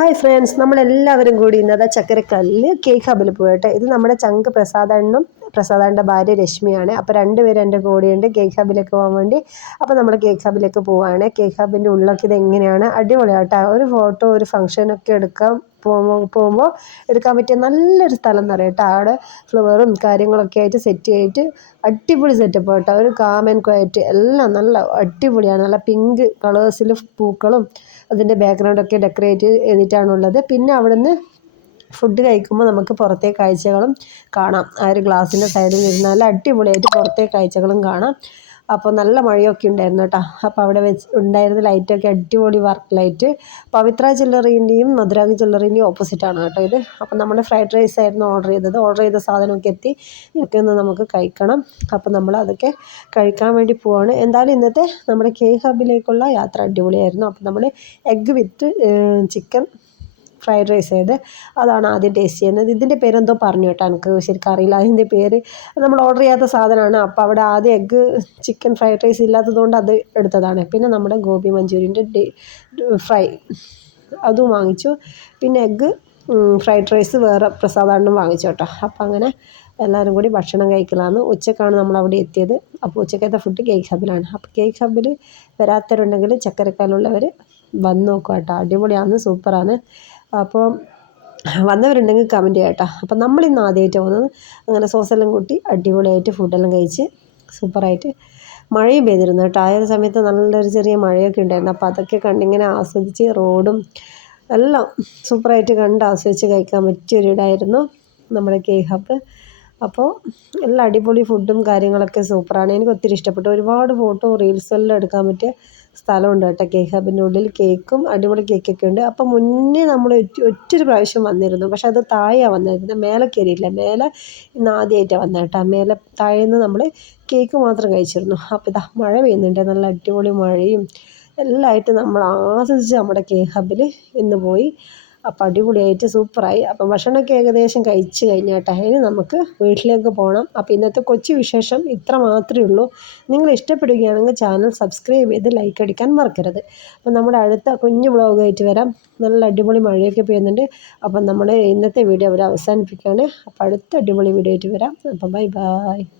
Hi friends നമ്മളെല്ലാവരും കൂടി ഇന്നത്തെ ചക്കരക്കല്ല് കേക്ക് ഹബിൽ പോയിട്ട് ഇത് നമ്മുടെ ചങ്ക് പ്രസാദണ്ണും പ്രസാദാന്റെ ഭാര്യ രശ്മിയാണ്. അപ്പോൾ രണ്ടുപേരും എന്റെ കൂടെയുണ്ട്. കേക്ക് ഹബിലേക്ക് പോകാൻ വേണ്ടി. അപ്പോൾ നമ്മൾ കേക്ക് ഹബിലേക്ക് പോവുകയാണ് കേക്ക് ഹബിന്റെ ഉള്ളിലൊക്കെ ഇത് എങ്ങനെയാണ്? അടിപൊളിയാട്ടോ. ഒരു ഫോട്ടോ ഒരു ഫംഗ്ഷനൊക്കെ എടുക്കാം. പോകുമ്പോൾ പോകുമ്പോൾ എടുക്കാൻ പറ്റിയ നല്ലൊരു സ്ഥലം എന്ന് പറയാം കേട്ടോ അവിടെ ഫ്ലവറും കാര്യങ്ങളൊക്കെ ആയിട്ട് സെറ്റ് ചെയ്തിട്ട് അടിപൊളി സെറ്റപ്പ് കേട്ടോ ഒരു കാമൻ ക്വയറ്റ് എല്ലാം നല്ല അടിപൊളിയാണ്. നല്ല പിങ്ക് കളേഴ്സിൽ പൂക്കളും അതിന്റെ ബാക്ക്ഗ്രൗണ്ടൊക്കെ ഡെക്കറേറ്റ് ചെയ്തിട്ടാണുള്ളത്. പിന്നെ അവിടുന്ന് ഫുഡ് കഴിക്കുമ്പോൾ നമുക്ക് പുറത്തെ കാഴ്ചകളും കാണാം. ആ ഒരു ഗ്ലാസിന്റെ സൈഡിൽ ഇരുന്നാൽ അടിപൊളിയായിട്ട് പുറത്തെ കാഴ്ചകളും കാണാം. അപ്പോൾ നല്ല മഴയൊക്കെ ഉണ്ടായിരുന്നു കേട്ടോ. അപ്പോൾ അവിടെ വെച്ച് ഉണ്ടായിരുന്ന ലൈറ്റൊക്കെ അടിപൊളി വർക്ക് ലൈറ്റ് പവിത്ര ജ്വല്ലറീന്റെയും മധുരാഗ് ജ്വല്ലറീന്റെയും ഓപ്പോസിറ്റാണ് കേട്ടോ ഇത്. അപ്പോൾ നമ്മൾ ഫ്രൈഡ് റൈസ് ആയിരുന്നു ഓർഡർ ചെയ്തത്. ഓർഡർ ചെയ്ത സാധനമൊക്കെ എത്തി. ഇതൊക്കെ ഒന്ന് നമുക്ക് കഴിക്കണം. അപ്പോൾ നമ്മൾ അതൊക്കെ കഴിക്കാൻ വേണ്ടി പോവാണ്. എന്തായാലും ഇന്നത്തെ നമ്മുടെ കെ ഹബിലേക്കുള്ള യാത്ര അടിപൊളിയായിരുന്നു. അപ്പോൾ നമ്മൾ egg with chicken fried rice ചെയ്ത് അതാണ് ആദ്യം ടേസ്റ്റ് ചെയ്യുന്നത്. ഇതിന്റെ പേരെന്തോ പറഞ്ഞു കേട്ടോ എനിക്ക് ശരിക്കും അറിയില്ല. അതിന്റെ പേര് നമ്മൾ ഓർഡർ ചെയ്യാത്ത സാധനമാണ്. അപ്പോൾ അവിടെ ആദ്യം എഗ്ഗ് ചിക്കൻ ഫ്രൈഡ് റൈസ് ഇല്ലാത്തതുകൊണ്ട് അത് എടുത്തതാണ്. പിന്നെ നമ്മുടെ ഗോബി മഞ്ചൂരിയന്റെ ഫ്രൈ അതും വാങ്ങിച്ചു. പിന്നെ എഗ്ഗ് ഫ്രൈഡ് റൈസ് വേറെ പ്രസാദാണ്ടും വാങ്ങിച്ചു കേട്ടോ. അപ്പോൾ അങ്ങനെ എല്ലാവരും കൂടി ഭക്ഷണം കഴിക്കലാണ് ഉച്ചക്കാണ് നമ്മൾ അവിടെ എത്തിയത്. അപ്പോൾ ഉച്ചക്കത്തെ ഫുഡ് കേക്ക് ഹബിലാണ് അപ്പോൾ കേക്ക് ഹബിൽ വരാത്തവരുണ്ടെങ്കിൽ ചക്കരക്കാലുള്ളവർ വന്ന് നോക്കുക കേട്ടോ അടിപൊളിയാണ് സൂപ്പറാണ് അപ്പോൾ വന്നവരുണ്ടെങ്കിൽ കമന്റ് ചെയ്യാം കേട്ടോ അപ്പോൾ നമ്മളിന്ന് ആദ്യമായിട്ട് പോകുന്നത് അങ്ങനെ സോസെല്ലാം കൂട്ടി അടിപൊളിയായിട്ട് ഫുഡെല്ലാം കഴിച്ച് സൂപ്പറായിട്ട് മഴയും പെയ്തിരുന്നു കേട്ടോ. ആ ഒരു സമയത്ത് നല്ലൊരു ചെറിയ മഴയൊക്കെ ഉണ്ടായിരുന്നു. അപ്പോൾ അതൊക്കെ കണ്ടിങ്ങനെ ആസ്വദിച്ച് റോഡും എല്ലാം സൂപ്പറായിട്ട് കണ്ട് ആസ്വദിച്ച് കഴിക്കാൻ പറ്റിയ പറ്റിയൊരിടായിരുന്നു നമ്മുടെ കെ ഹബ് അപ്പോൾ എല്ലാം അടിപൊളി ഫുഡും കാര്യങ്ങളൊക്കെ സൂപ്പറാണ് എനിക്ക് ഒത്തിരി ഇഷ്ടപ്പെട്ടു. ഒരുപാട് ഫോട്ടോ റീൽസ് എല്ലാം എടുക്കാൻ പറ്റിയ സ്ഥലമുണ്ട് കേട്ടോ. കേക്ക് ഹബിന്റെ ഉള്ളിൽ കേക്കും അടിപൊളി കേക്കൊക്കെ ഉണ്ട്. അപ്പോൾ മുന്നേ നമ്മൾ ഒറ്റൊരു പ്രാവശ്യം വന്നിരുന്നു. പക്ഷെ അത് താഴെയാണ് വന്നിരുന്നത്. മേലെ കയറിയില്ല മേലെ ഇന്ന് ആദ്യമായിട്ടാണ് വന്നത് കേട്ടോ. മേലെ താഴേന്ന് നമ്മൾ കേക്ക് മാത്രം കഴിച്ചിരുന്നു. അപ്പോൾ ഇതാ മഴ പെയ്യുന്നുണ്ട്. നല്ല അടിപൊളി മഴയും എല്ലാമായിട്ട് നമ്മൾ ആസ്വദിച്ച് നമ്മുടെ കേക്ക് ഹബിൽ ഇന്ന് പോയി. അപ്പോൾ അടിപൊളിയായിട്ട് സൂപ്പറായി. അപ്പം ഭക്ഷണമൊക്കെ ഏകദേശം കഴിച്ച് കഴിഞ്ഞാട്ടെ. ഇനി നമുക്ക് വീട്ടിലേക്ക് പോകണം അപ്പോൾ ഇന്നത്തെ കൊച്ചു വിശേഷം ഇത്ര മാത്രമേ ഉള്ളൂ. നിങ്ങൾ ഇഷ്ടപ്പെടുകയാണെങ്കിൽ ചാനൽ സബ്സ്ക്രൈബ് ചെയ്ത് ലൈക്ക് അടിക്കാൻ മറക്കരുത്. അപ്പം നമ്മുടെ അടുത്ത കുഞ്ഞു വ്ളോഗായിട്ട് വരാം. നല്ല അടിപൊളി മഴയൊക്കെ പെയ്യുന്നുണ്ട്. അപ്പം നമ്മൾ ഇന്നത്തെ വീഡിയോ അവർ അവസാനിപ്പിക്കുകയാണ്. അപ്പോൾ അടുത്ത അടിപൊളി വീഡിയോ ആയിട്ട് വരാം. അപ്പം ബൈ ബൈ.